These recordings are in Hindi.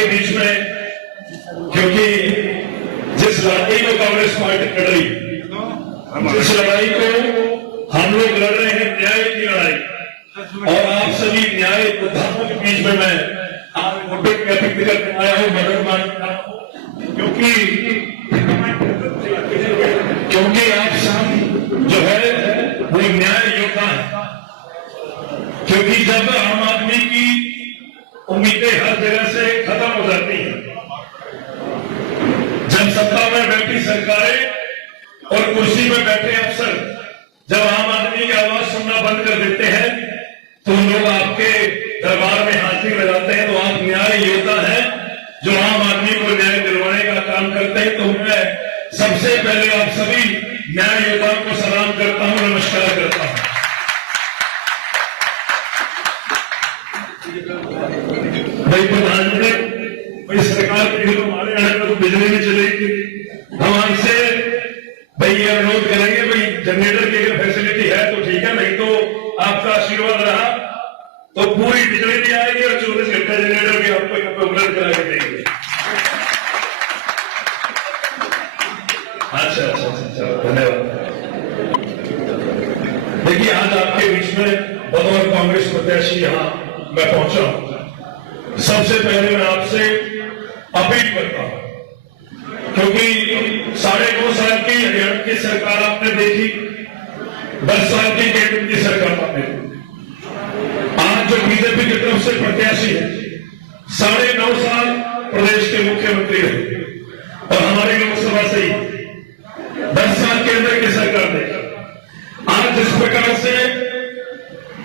आपके बीच में, क्योंकि जिस लड़ाई को कांग्रेस पार्टी लड़ रही, जिस लड़ाई को हम लोग लड़ रहे हैं, न्याय की लड़ाई, और आप सभी न्याय योद्धाओं के बीच में मैं आप वोटों की अपेक्षा करके आया हूं, मदद मांगता हूं, क्योंकि आप सब जो है वो न्याय योद्धा है। क्योंकि जब आम आदमी की उम्मीदें हर जगह से खत्म हो जाती हैं, जब सत्ता में बैठी सरकारें और कुर्सी में बैठे अफसर जब आम आदमी की आवाज सुनना बंद कर देते हैं, तो लोग आपके दरबार में हाजिरी लगाते हैं। तो आप न्याय योद्धा हैं जो आम आदमी को न्याय दिलवाने का काम करते हैं। तो मैं सबसे पहले आप सभी न्याय योद्धाओं को सलाम करता हूं, नमस्कार करता हूं। भाई प्रधानमंत्री, भाई सरकार की हमारे यहाँ तो बिजली भी चलेगी, हम आपसे भाई ये अनुरोध करेंगे, भाई जनरेटर की अगर फैसिलिटी है तो ठीक है, नहीं तो आपका आशीर्वाद रहा तो पूरी बिजली भी आएगी और 24 घंटे जनरेटर भी आपको यहाँ पे उपलब्ध करा के देंगे। अच्छा, धन्यवाद। देखिए, आज आपके बीच में बतौर कांग्रेस प्रत्याशी यहाँ मैं पहुंचा हूं। सबसे पहले मैं आपसे अपील करता हूं, क्योंकि 9.5 साल की हरियाणा की सरकार आपने देखी, 10 साल की केंद्र की सरकार आपने देखी। आज जो बीजेपी की तरफ से प्रत्याशी है, 9.5 साल प्रदेश के मुख्यमंत्री रहे, और हमारी लोकसभा से ही 10 साल केंद्र की सरकार देखी। आज जिस प्रकार से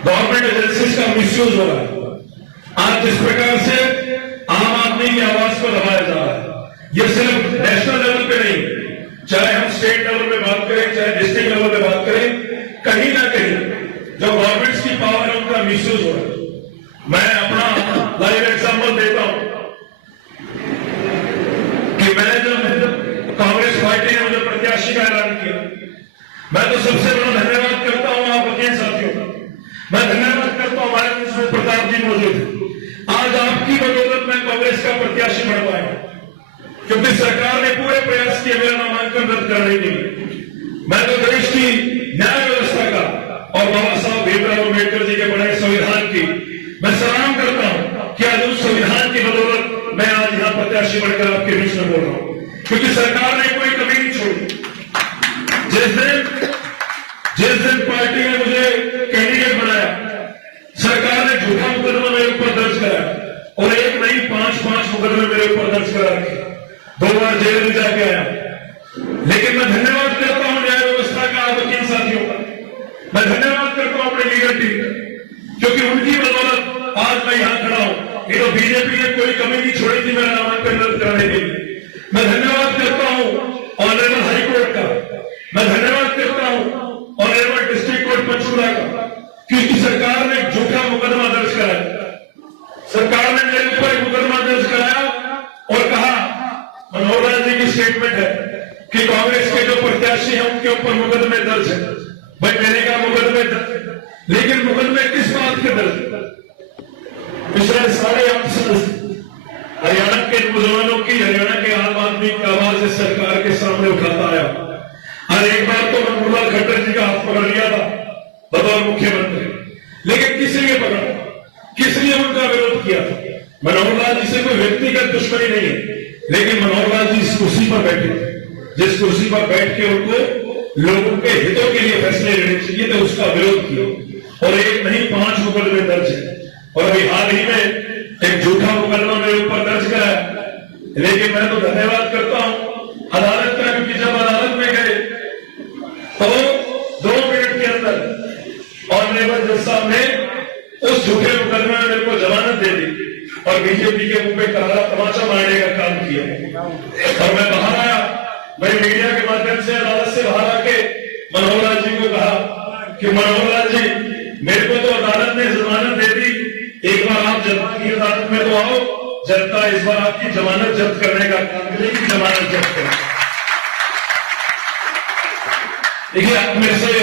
गवर्नमेंट एजेंसीज का मिसयूज हो रहा है, आज जिस प्रकार से आम आदमी की आवाज को दबाया जा रहा है, ये सिर्फ नेशनल लेवल पे नहीं, चाहे हम स्टेट लेवल पे बात करें, चाहे डिस्ट्रिक्ट लेवल पे बात करें, कहीं ना कहीं जो गवर्नमेंट्स की पावर है उनका मिसयूज हो रहा है। मैं अपना लाइव एग्जाम्पल देता हूं कि मैंने जब कांग्रेस पार्टी ने मुझे प्रत्याशी का ऐलान किया, मैं तो सबसे बड़ा धन्यवाद करता हूं आप वकील साथियों का। मैं धन्यवाद करता हूं हमारे बीच प्रताप जी मौजूद है। आज आपकी बदौलत मैं कांग्रेस का प्रत्याशी बन पाया, क्योंकि सरकार ने पूरे प्रयास किए मेरा नामांकन रद्द करने के लिए। मैं तो देश की न्याय व्यवस्था का और बाबा साहब भीमराव अम्बेडकर जी के बनाए संविधान की मैं सलाम करता हूं कि आज उस संविधान की बदौलत मैं आज यहां प्रत्याशी बनकर आपके बीच में बोल रहा हूं, क्योंकि सरकार ने कोई कमी नहीं छोड़ी। जिस दिन पार्टी ने मुझे कैंडिडेट बनाया, सरकार ने झूठा मुकदमा मेरे ऊपर दर्ज कराया, और एक नहीं 5 मुकदमे मेरे ऊपर दर्ज करा रखे, 2 बार जेल में जाके आया। लेकिन मैं धन्यवाद करता हूं न्याय व्यवस्था का, वकील साथियों का, मैं धन्यवाद करता हूं अपने लीगल टीम का, क्योंकि उनकी बदौलत आज मैं यहां खड़ा हूं। ये तो बीजेपी ने कोई कमी नहीं छोड़ी थी मेरा नामांकन रद्द कराने के लिए। मैं धन्यवाद करता हूं ऑनरेबल हाईकोर्ट का, मैं धन्यवाद करता हूं ऑनरेबल डिस्ट्रिक्ट कोर्ट पंचकुला का, क्योंकि सरकार ने झूठा मुकदमा दर्ज कराया। सरकार ने मेरे ऊपर एक मुकदमा दर्ज कराया और कहा, मनोहर लाल जी की स्टेटमेंट है कि कांग्रेस के जो प्रत्याशी हैं उनके ऊपर मुकदमे दर्ज है। भाई मैंने कहा मुकदमे दर्ज, लेकिन मुकदमे किस बात के दर्ज? पिछले 8.5 साल हरियाणा के नौजवानों की, हरियाणा के आम आदमी की आवाज इस सरकार के सामने उठाता आया। और एक बार तो मनोहर लाल खट्टर जी का हाथ पकड़ लिया था बतौर मुख्यमंत्री, लेकिन किस लिए पकड़ा, किस लिए उनका विरोध किया था? मनोहर लाल जी से कोई व्यक्तिगत दुश्मनी नहीं है, लेकिन मनोहर लाल जी इस कुर्सी पर बैठे, जिस कुर्सी पर बैठ के उनको लोगों के हितों के लिए फैसले लेने चाहिए थे, उसका विरोध किया, और एक नहीं 5 मुकदमे दर्ज है। और अभी हाल ही में एक झूठा मुकदमा मेरे ऊपर दर्ज कराया। लेकिन मैं तो धन्यवाद करता हूं अदालत का, क्योंकि जब अदालत में गए तो 2 मिनट के अंदर ऑनरेबल जज साहब ने उस झूठे मुकदमे में मेरे को जमानत दे दी और बीजेपी के मुंह पे काला तमाचा मारने का काम किया। और मैं बाहर आया, मैं मीडिया के माध्यम से अदालत से बाहर आके मनोहर लाल जी को कहा कि मनोहर लाल जी, मेरे को तो अदालत ने जमानत दे दी, एक बार आप जनता की अदालत में तो आओ, जनता इस बार आपकी जमानत जब्त करने का काम करेगी, जमानत जब्त करें। देखिए, आप में से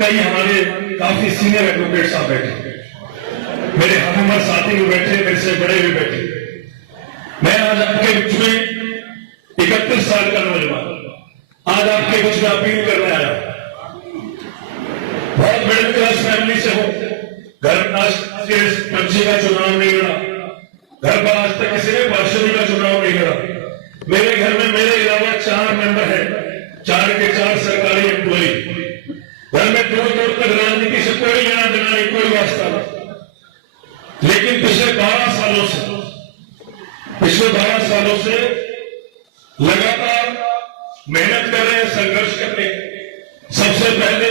कई हमारे काफी सीनियर एडवोकेट साहब बैठे, मेरे हम उम्र साथी भी बैठे, मेरे से बड़े भी बैठे। मैं आज आपके बीच में अपील करने आया। बहुत मिडिल क्लास फैमिली से हो, घर में आज के पंची का चुनाव नहीं लड़ा, घर पर आज तक किसी ने पार्षद का चुनाव नहीं लड़ा। मेरे घर में मेरे अलावा 4 मेंबर हैं, 4 के 4 सरकारी एम्प्लॉय। घर में दूर दूर तक राजनीति से कोई लेना देना नहीं, कोई वास्ता नहीं। लेकिन पिछले 12 सालों से लगातार मेहनत कर रहे हैं, संघर्ष कर रहे हैं। सबसे पहले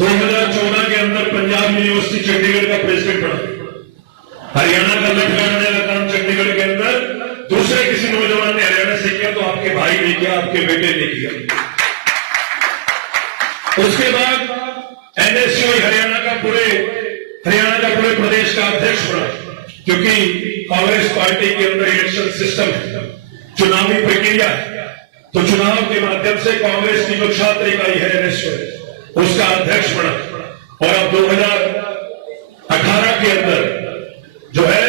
2014 के अंदर पंजाब यूनिवर्सिटी चंडीगढ़ का प्रेसिडेंट बना। हरियाणा का लठ लगाने का काम चंडीगढ़ के अंदर दूसरे किसी नौजवान ने हरियाणा से किया तो आपके भाई ने किया, आपके बेटे ने किया। उसके बाद एनएसयूआई हरियाणा का पूरे प्रदेश का अध्यक्ष बना, क्योंकि कांग्रेस पार्टी के अंदर इलेक्शन सिस्टम है, चुनावी प्रक्रिया है। तो चुनाव के माध्यम से कांग्रेस की जो छात्र इकाई है एनएसयूआई, उसका अध्यक्ष बना। और अब 2018 के अंदर जो है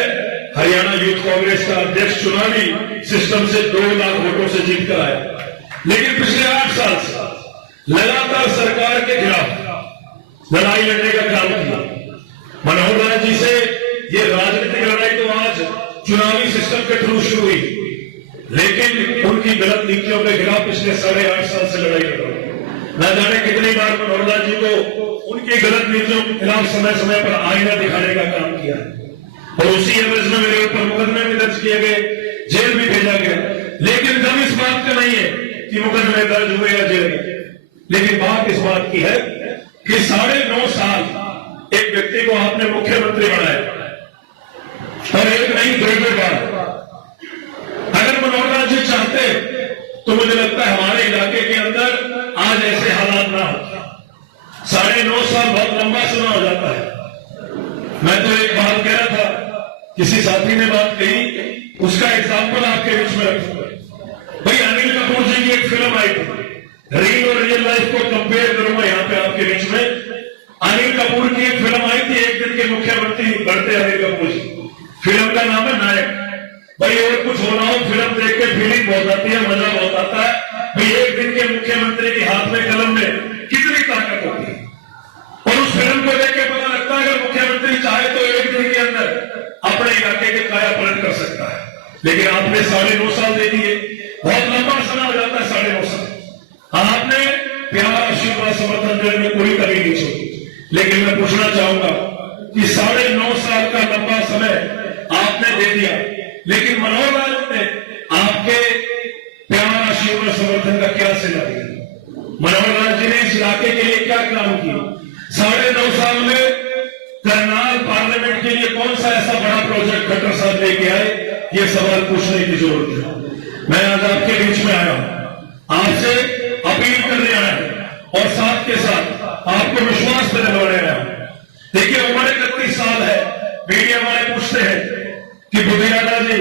हरियाणा यूथ कांग्रेस का अध्यक्ष चुनावी सिस्टम से 2 लाख वोटों से जीत कर आया। लेकिन पिछले 8 साल से लगातार सरकार के खिलाफ लड़ाई लड़ने का काम किया। मनोहर लाल जी से ये राजनीतिक लड़ाई तो आज चुनावी सिस्टम के थ्रू शुरू हुई, लेकिन उनकी गलत नीतियों के खिलाफ पिछले 8.5 साल से लड़ाई लड़ रही। न जाने कितनी बार मनोहर लाल जी को उनकी गलत नीतियों के खिलाफ समय समय पर आईना दिखाने का काम किया, और उसी एवज में मेरे ऊपर मुकदमे भी दर्ज किए गए, जेल भी भेजा गया। लेकिन दम इस बात का नहीं है कि मुकदमे दर्ज हुए या जेल गए, लेकिन बात इस बात की है कि 9.5 साल एक व्यक्ति को आपने मुख्यमंत्री बनाया, और एक नहीं 2 बार। अगर मनोहर लाल जी चाहते तो मुझे लगता है हमारे इलाके के अंदर आज ऐसे हालात ना हो। 9.5 साल बहुत लंबा समय हो जाता है। मैं तो एक बात कह रहा था, किसी साथी ने बात कही, उसका एग्जाम्पल आपके बीच में रखूंगा। भाई अनिल कपूर जी की एक फिल्म आई थी, रील और रियल लाइफ को कंपेयर करूंगा यहां पे आपके बीच में। अनिल कपूर की एक फिल्म आई थी, एक दिन के मुख्यमंत्री बनते अनिल कपूर जी। फिल्म का नाम है नायक। भाई और कुछ हो ना हो, फिल्म देख के फीलिंग बहुत आती है, मजा बहुत आता है। भाई एक दिन के मुख्यमंत्री के हाथ में कलम में कितनी ताकत होती है, और उस फिल्म को देख के पता लगता है अगर मुख्यमंत्री चाहे तो एक दिन के अंदर अपने इलाके के काया पलट कर सकता है। लेकिन आपने 9.5 साल दे दिए, बहुत लंबा समय हो जाता है 9.5 साल। आपने प्यार, आशीर्वाद, समर्थन देने में कोई कमी नहीं छोड़ी। लेकिन मैं पूछना चाहूंगा कि 9.5 साल का लंबा समय आपने दे दिया, लेकिन मनोहर लाल ने आपके प्यार, आशीर्वाद, समर्थन का क्या सिला दिया? मनोहर लाल जी ने इस इलाके के लिए क्या काम किया? 9.5 साल में करनाल पार्लियामेंट के लिए कौन सा ऐसा बड़ा प्रोजेक्ट खट्टर साहब लेके आए? ये सवाल पूछने की जरूरत है। मैं आज आपके बीच में आया हूं, आपसे अपील करने आया हूं, और साथ के साथ आपको विश्वास दिलवाने आया हूं। देखिए, उम्र 31 साल है। मीडिया वाले पूछते हैं कि बुद्धिराजा जी,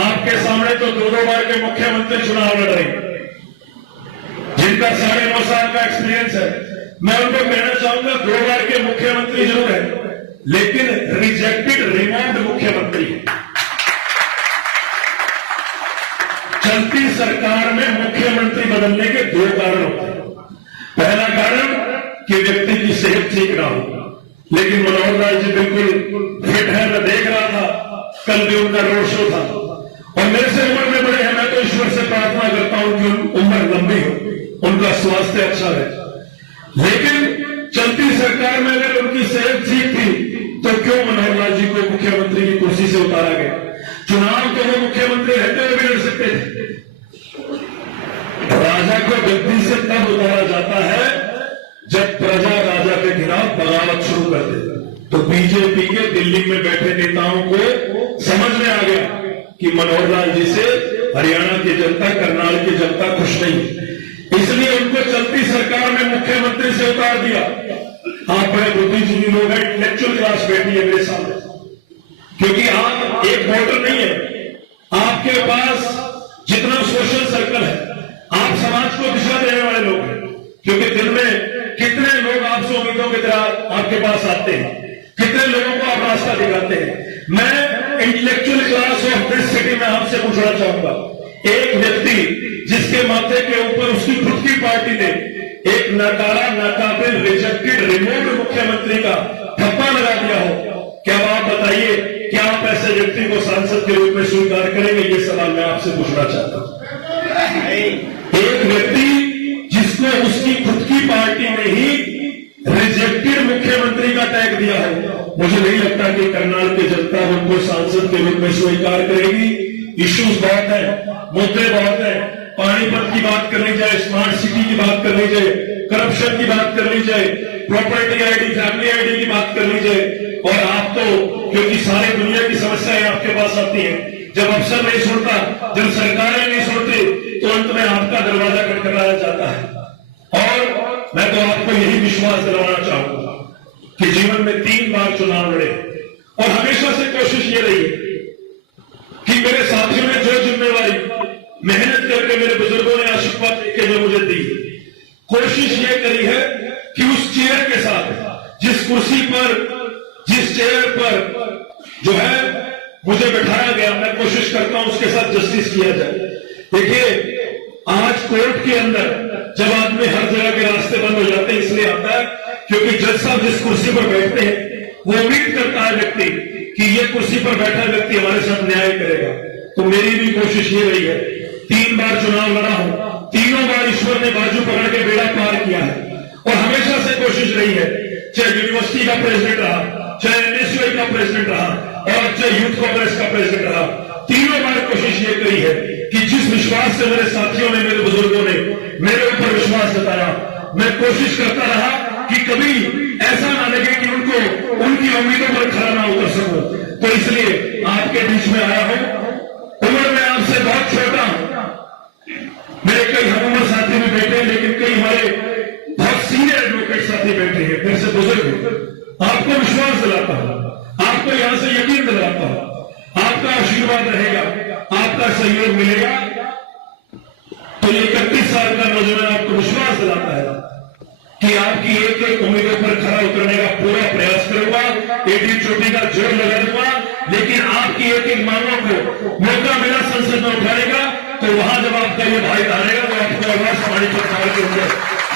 आपके सामने तो 2 बार के मुख्यमंत्री चुनाव लड़ रहे, जिनका 9.5 साल का एक्सपीरियंस है। मैं उनको कहना चाहूंगा, 2 बार के मुख्यमंत्री जरूर है, लेकिन रिजेक्टेड, रिमूव्ड मुख्यमंत्री है। चलती सरकार में मुख्यमंत्री बदलने के 2 कारण होते हैं। पहला कारण कि व्यक्ति की सेहत ठीक ना हो, लेकिन मनोहर लाल जी बिल्कुल फिट है। मैं देख रहा था, कल भी उनका रोड शो था, और मेरे से उम्र में बड़े हैं। मैं तो ईश्वर से प्रार्थना करता हूं कि उम्र लंबी हो, उनका स्वास्थ्य अच्छा रहे। लेकिन चलती सरकार में अगर उनकी सेहत ठीक थी तो क्यों मनोहर लाल जी को मुख्यमंत्री की कुर्सी से उतारा गया? चुनाव तो वो मुख्यमंत्री रहते हुए भी लड़ सकते थे। राजा को गद्दी से तब उतारा जाता है जब प्रजा राजा के खिलाफ बगावत शुरू कर दे। तो बीजेपी के दिल्ली में बैठे नेताओं को समझ में आ गया कि मनोहर लाल जी से हरियाणा की जनता, करनाल की जनता खुश नहीं, इसलिए उनको चलती सरकार में मुख्यमंत्री से उतार दिया। आप बड़े बुद्धिजीवी लोग हैं, इंटेलेक्चुअल क्लास बैठी है मेरे सामने, क्योंकि आप एक वोटर नहीं है। आपके पास जितना सोशल सर्कल है, आप समाज को दिशा देने वाले लोग हैं, क्योंकि दिन में कितने लोग आपसे उम्मीदों की तरह आपके पास आते हैं, कितने लोगों को आप रास्ता दिखाते हैं। मैं intellectual class of this city में आपसे पूछना चाहूंगा, एक व्यक्ति जिसके माथे के ऊपर उसकी खुद की पार्टी ने एक नकारा, नाकाबिल, रिजेक्टेड, रिमूव्ड मुख्यमंत्री का ठप्पा लगा दिया हो। क्या आप बताइए, क्या आप ऐसे व्यक्ति को सांसद के रूप में स्वीकार करेंगे? ये सवाल मैं आपसे पूछना चाहता हूं। एक व्यक्ति जिसको उसकी खुद की पार्टी ने ही रिजेक्टेड मुख्यमंत्री का टैग दिया है, मुझे नहीं लगता कि करनाल की जनता उनको सांसद के रूप में स्वीकार करेगी। इश्यूज बहुत है, मुद्दे बहुत है, पानीपत की बात कर ली जाए, स्मार्ट सिटी की बात कर ली जाए, करप्शन की बात कर ली जाए, प्रॉपर्टी आईडी, फैमिली आईडी की बात कर ली जाए, और आप तो क्योंकि सारी दुनिया की समस्याएं आपके पास आती हैं, जब अफसर नहीं सुनता, जब सरकारें नहीं सुनती, तो अंत में आपका दरवाजा खटखटाया जाता है। और मैं तो आपको यही विश्वास दिलाना चाहूंगा कि जीवन में 3 बार चुनाव लड़े और हमेशा से कोशिश ये रही कि मेरे साथियों ने जो जिम्मेवारी मेहनत करके मेरे बुजुर्गों ने आशीर्वाद देके जो मुझे दी, कोशिश ये करी है कि उस चेयर के साथ, जिस कुर्सी पर, जिस चेयर पर जो है मुझे बैठाया गया, मैं कोशिश करता हूं उसके साथ जस्टिस किया जाए। देखिए, आज कोर्ट के अंदर जब आदमी हर जगह के रास्ते बंद हो जाते हैं, इसलिए आता है क्योंकि जज साहब जिस कुर्सी पर बैठते हैं वो उम्मीद करता है व्यक्ति कि ये कुर्सी पर बैठा व्यक्ति हमारे साथ न्याय करेगा। तो मेरी भी कोशिश ये रही है, 3 बार चुनाव लड़ा हूं, तीनों बार ईश्वर ने बाजू पकड़ के बेड़ा पार किया है। और हमेशा से कोशिश रही है, चाहे यूनिवर्सिटी का प्रेसिडेंट रहा, चाहे एनएसयूआई का प्रेसिडेंट रहा, और चाहे यूथ कांग्रेस का प्रेसिडेंट रहा, तीनों बार कोशिश ये करी है कि जिस विश्वास से मेरे साथियों ने, मेरे बुजुर्गों ने मेरे ऊपर विश्वास जताया, मैं कोशिश करता रहा कि कभी ऐसा ना लगे कि उनको उनकी उम्मीदों पर खरा ना उतर सकूं। तो इसलिए आपके बीच में आया हूं। उम्र में आपसे बहुत छोटा हूं, मेरे कई हमउम्र साथी भी बैठे हैं, लेकिन कई हमारे बहुत सीनियर एडवोकेट साथी बैठे हैं, मेरे से बुजुर्ग। आपको विश्वास दिलाता हूं, आपको यहां से यकीन दिलाता हूं, आपका आशीर्वाद रहेगा, आपका सहयोग मिलेगा। तो ये 31 साल का नौजवान आपको विश्वास दिलाता है कि आपकी एक एक उम्मीदों पर खरा उतरने का पूरा प्रयास करूंगा, एडी चोटी का जोर लगा दूंगा, लेकिन आपकी एक एक मांगों को मौका मिला संसद में उठाने का, तो वहां जब आपका ये भाई हारेगा तो आपको आवाज पानी पर के अंदर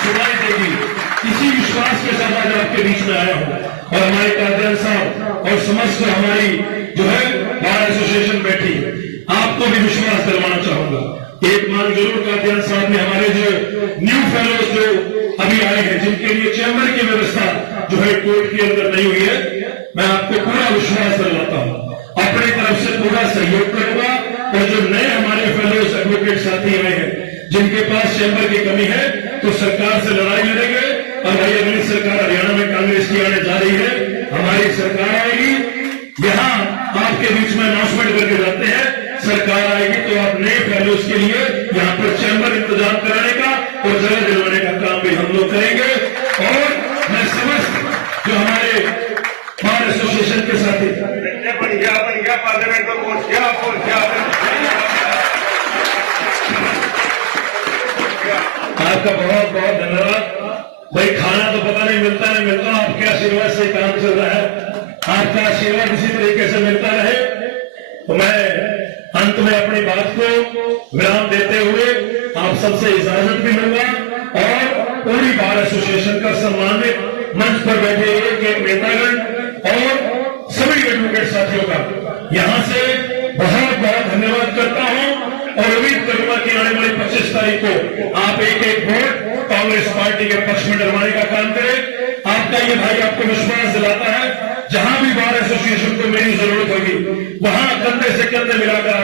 सुनाई देगी। इसी विश्वास के साथ आज आपके बीच में आया हूं। और हमारे कादियान साहब और समस्त हमारी जो है बार एसोसिएशन बैठी, आपको भी विश्वास दिलवाना चाहूंगा। एक मांग जरूर कादियान साहब ने, हमारे जो न्यू फेलोज जो अभी आए हैं, जिनके लिए चैम्बर की व्यवस्था जो है कोर्ट के अंदर नहीं हुई है, मैं आपको पूरा विश्वास दिलाता हूं, अपनी तरफ से पूरा सहयोग करूंगा। और जो नए हमारे फेलोज एडवोकेट साथी आए हैं, जिनके पास चैम्बर की कमी है, तो सरकार से लड़ाई लड़ेंगे। और भाई अगली सरकार हरियाणा में कांग्रेस की आने जा रही है, हमारी सरकार आएगी, यहां आपके बीच में अनाउंसमेंट करके जाते हैं, सरकार आएगी तो आप नए फेलोज के लिए यहां पर चैम्बर इंतजाम कराने का और जगह दिलवाने का काम भी हम लोग करेंगे। और मैं समस्त जो हमारे बार एसोसिएशन के साथी पार्लियामेंट को आपका बहुत बहुत धन्यवाद। भाई खाना तो पता नहीं मिलता, आपके आशीर्वाद से काम चल रहा है, आपका आशीर्वाद इसी तरीके से मिलता रहे। तो मैं अंत में अपनी बात को विराम देते हुए आप सबसे इजाजत भी लूंगा और पूरी बार एसोसिएशन का सम्मानित मंच पर बैठे एक नेतागण और सभी एडवोकेट साथियों का यहां से बहुत बहुत धन्यवाद करता हूं। और उम्मीद करूंगा कि आने वाली 25 तारीख को आप एक एक वोट कांग्रेस पार्टी के पक्ष में डलवाने का काम करें। आपका ये भाई आपको विश्वास दिलाता है, जहां भी बार एसोसिएशन को मेरी जरूरत होगी, वहां कंधे से कंधे मिलाकर